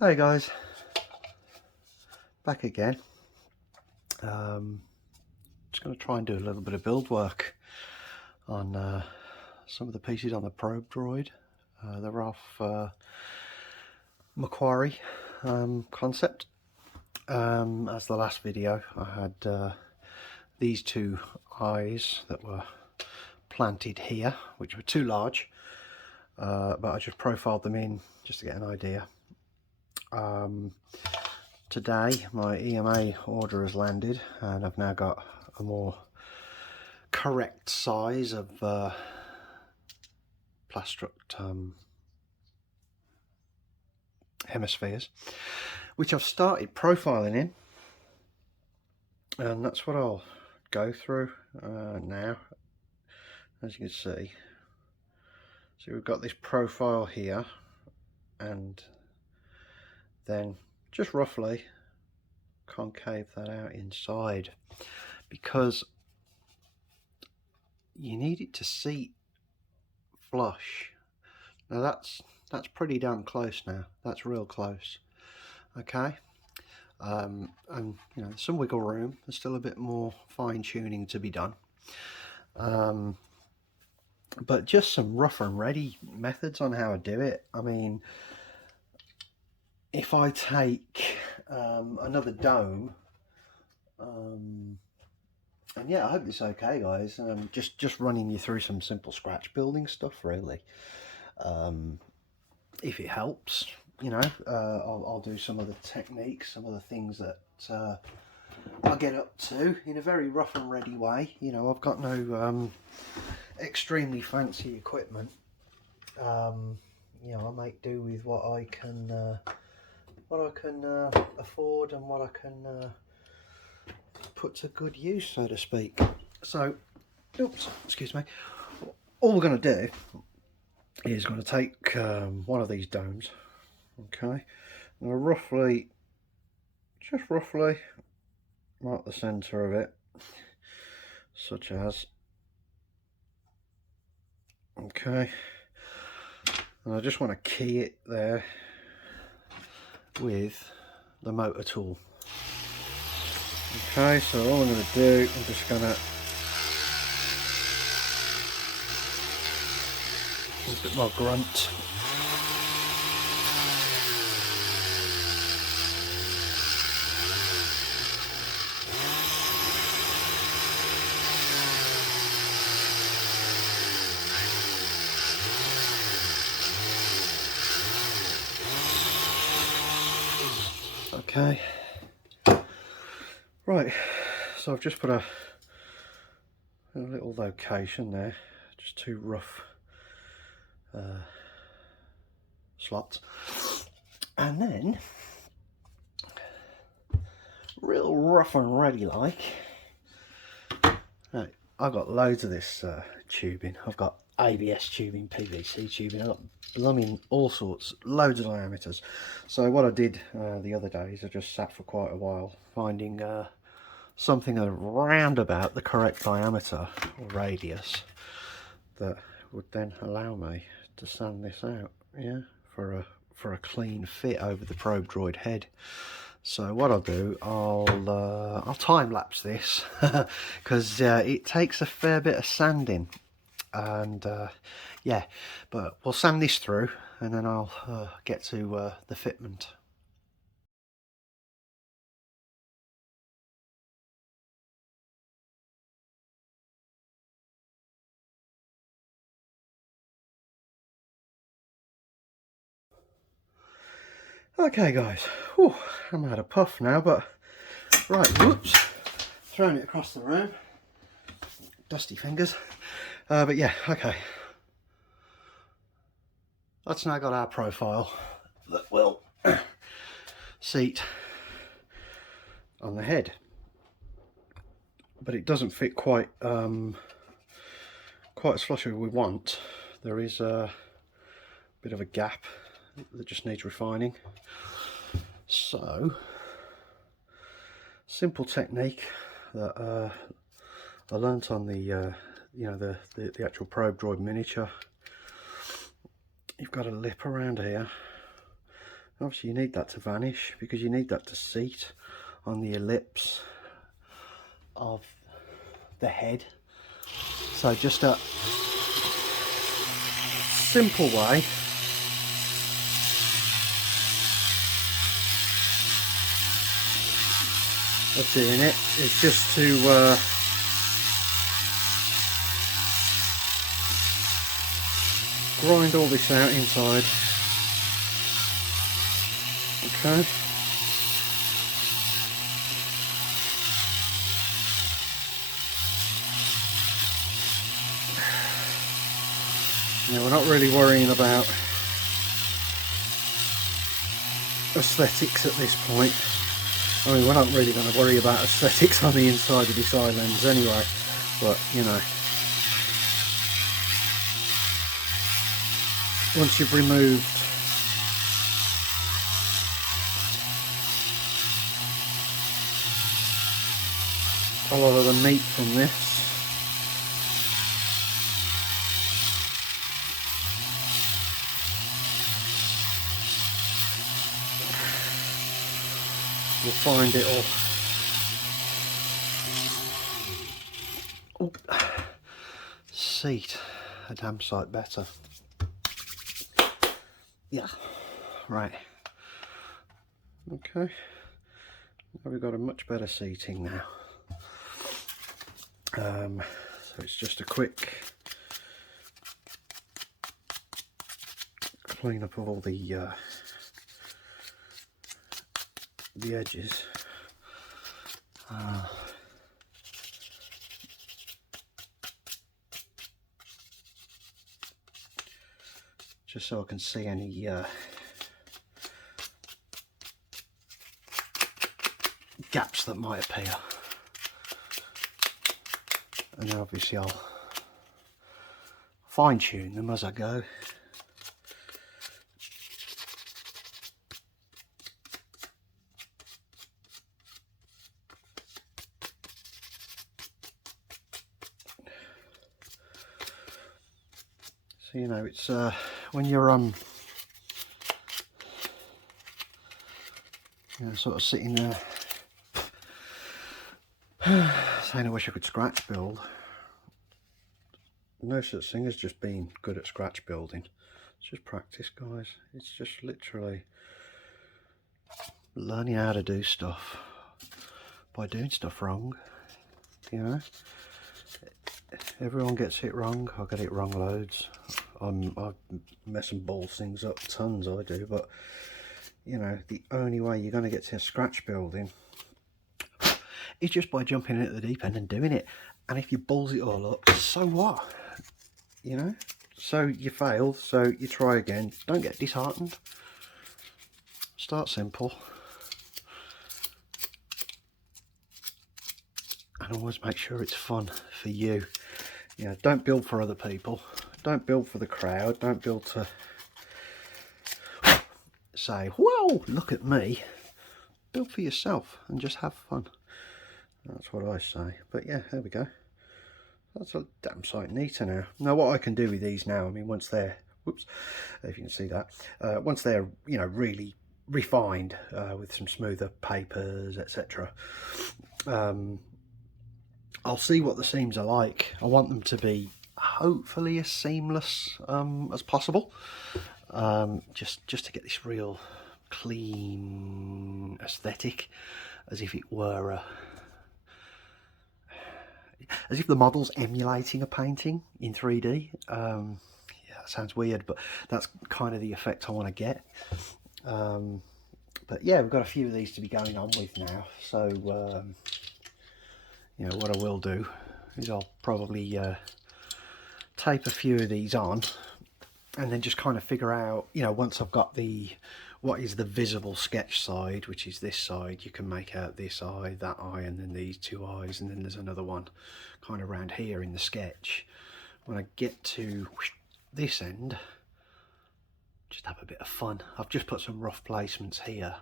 Hey guys, back again. Just going to try and do a little bit of build work on some of the pieces on the probe droid. They're off Mcquarrie concept. As the last video, I had these two eyes that were planted here, which were too large, but I just profiled them in just to get an idea. Today my EMA order has landed and I've now got a more correct size of plastruct hemispheres, which I've started profiling in, and that's what I'll go through now. As you can see, so we've got this profile here, and then just roughly concave that out inside, because you need it to seat flush. Now that's pretty damn close now. That's real close. Okay. And you know, some wiggle room. There's still a bit more fine tuning to be done. But just some rough and ready methods on how to do it. I mean, if I take another dome, and yeah, I hope it's okay, guys. Just running you through some simple scratch building stuff, really. If it helps, you know, I'll do some of the techniques, some of the things that I get up to in a very rough and ready way. You know, I've got no extremely fancy equipment. You know, I make do with what I can afford and what I can put to good use, so to speak. So, oops, excuse me. All we're going to do is going to take one of these domes, okay, and I'll just roughly mark the centre of it, such as, okay, and I just want to key it there with the motor tool. Okay, so all I'm going to do, I'm just going to a bit more grunt. Okay, right, so I've just put a little location there, just two rough slots, and then real rough and ready like, right, I've got loads of this tubing. I've got ABS tubing, PVC tubing, I've got blooming all sorts, loads of diameters. So what I did the other day is I just sat for quite a while finding something around about the correct diameter or radius that would then allow me to sand this out, yeah, for a clean fit over the probe droid head. So what I'll do, I'll time lapse this because it takes a fair bit of sanding, and yeah, but we'll sand this through and then I'll get to the fitment. Okay guys, whew, I'm out of puff now, but right, whoops, throwing it across the room, dusty fingers, but yeah, okay. That's now got our profile that will seat on the head, but it doesn't fit quite as flush as we want. There is a bit of a gap that just needs refining. So, simple technique that I learnt on the you know, the actual probe droid miniature. You've got a lip around here, Obviously you need that to vanish because you need that to seat on the ellipse of the head. So just a simple way of doing it is just to grind all this out inside. Okay. Now we're not really worrying about aesthetics at this point. I mean, we're not really going to worry about aesthetics on the inside of this eye lens anyway, but you know, once you've removed a lot of the meat from this, we'll find it'll seat a damn sight better. Yeah, right. Okay, now we've got a much better seating now. So it's just a quick clean up of all the edges. Just so I can see any gaps that might appear. And then obviously I'll fine tune them as I go. So you know, it's when you're you know, sort of sitting there saying I wish I could scratch build. No such thing as just being good at scratch building. It's just practice, guys. It's just literally learning how to do stuff by doing stuff wrong. You know, everyone gets it wrong. I get it wrong loads. I mess and balls things up tons, I do, but you know, the only way you're going to get to scratch building is just by jumping in at the deep end and doing it. And if you balls it all up, so what? You know, so you failed, so you try again. Don't get disheartened. Start simple. And always make sure it's fun for you. You know, don't build for other people. Don't build for the crowd. Don't build to say, whoa, look at me. Build for yourself and just have fun. That's what I say. But yeah, there we go. That's a damn sight neater now. Now what I can do with these now, I mean, once they're, whoops, if you can see that, once they're, you know, really refined with some smoother papers, etc. I'll see what the seams are like. I want them to be hopefully as seamless as possible, just to get this real clean aesthetic, as if it were as if the model's emulating a painting in 3D. Yeah, that sounds weird, but that's kind of the effect I want to get. But yeah, we've got a few of these to be going on with now, so you know, what I will do is I'll probably tape a few of these on and then just kind of figure out, you know, once I've got what is the visible sketch side, which is this side, you can make out this eye, that eye, and then these two eyes, and then there's another one kind of around here in the sketch. When I get to this end, just have a bit of fun. I've just put some rough placements here,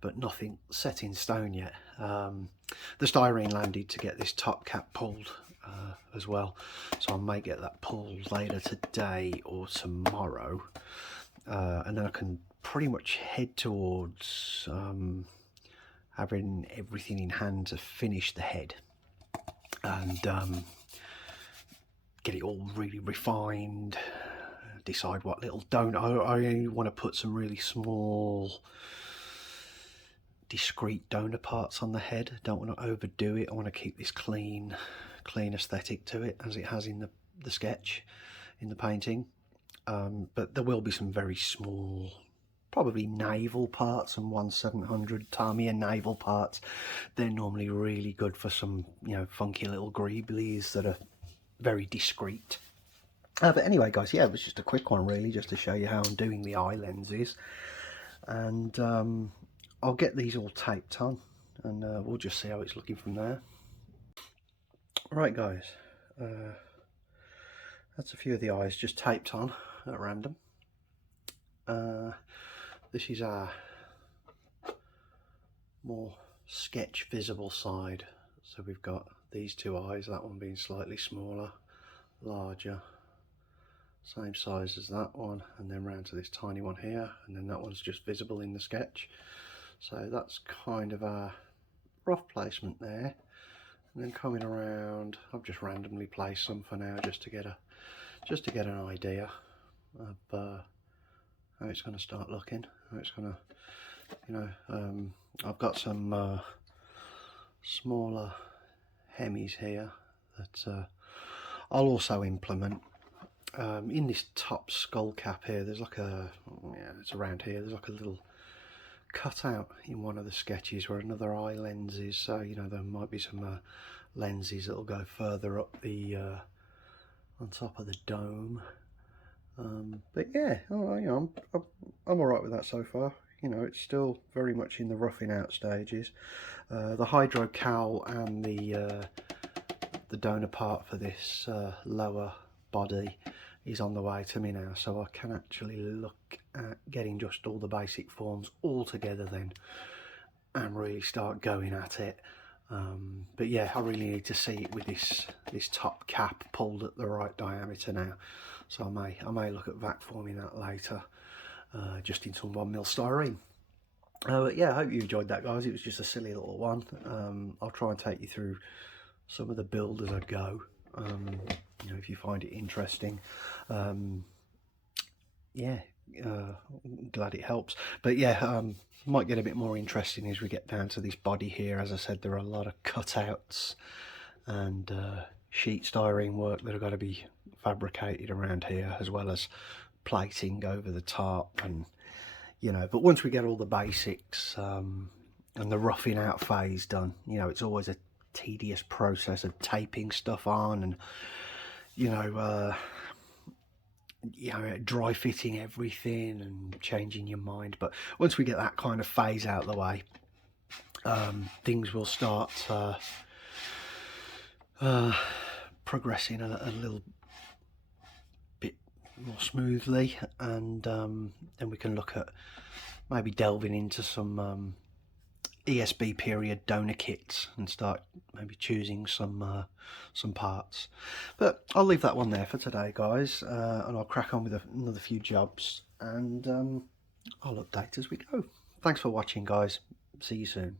but nothing set in stone yet. The styrene landed to get this top cap pulled as well, so I may get that pulled later today or tomorrow, and then I can pretty much head towards having everything in hand to finish the head and get it all really refined, decide what little donut. I only want to put some really small discrete donor parts on the head. I don't want to overdo it. I want to keep this clean aesthetic to it as it has in the sketch, in the painting. But there will be some very small, probably naval parts and 1/700 Tamiya naval parts. They're normally really good for some, you know, funky little greeblies that are very discreet. But anyway, guys, yeah, it was just a quick one really, just to show you how I'm doing the eye lenses. And I'll get these all taped on, and we'll just see how it's looking from there. Right, guys, that's a few of the eyes just taped on at random. This is our more sketch visible side. So we've got these two eyes, that one being slightly smaller, larger, same size as that one, and then round to this tiny one here, and then that one's just visible in the sketch. So that's kind of our rough placement there. And then coming around, I've just randomly placed some for now, just to get an idea of how it's going to start looking, how it's going to, you know, I've got some smaller hemis here that I'll also implement. In this top skull cap here, there's like a, yeah, it's around here, there's like a little cutout in one of the sketches where another eye lens is, so you know there might be some lenses that'll go further up the on top of the dome. But yeah, you know, I'm all right with that so far. You know, it's still very much in the roughing out stages. The hydro cowl and the donor part for this lower body is on the way to me now, so I can actually look at getting just all the basic forms all together then and really start going at it. But yeah, I really need to see it with this top cap pulled at the right diameter now, so I may look at vac forming that later, just in some 1mm styrene. But yeah, I hope you enjoyed that, guys. It was just a silly little one. I'll try and take you through some of the build as I go, you know, if you find it interesting. Yeah, glad it helps. But yeah, might get a bit more interesting as we get down to this body here. As I said, there are a lot of cutouts and sheet styrene work that have got to be fabricated around here, as well as plating over the top, and you know, but once we get all the basics and the roughing out phase done, you know, it's always a tedious process of taping stuff on and you know, dry fitting everything and changing your mind. But once we get that kind of phase out of the way, things will start progressing a little bit more smoothly, and then we can look at maybe delving into some ESB period donor kits and start maybe choosing some parts. But I'll leave that one there for today, guys, and I'll crack on with another few jobs, and I'll update as we go. Thanks for watching, guys. See you soon.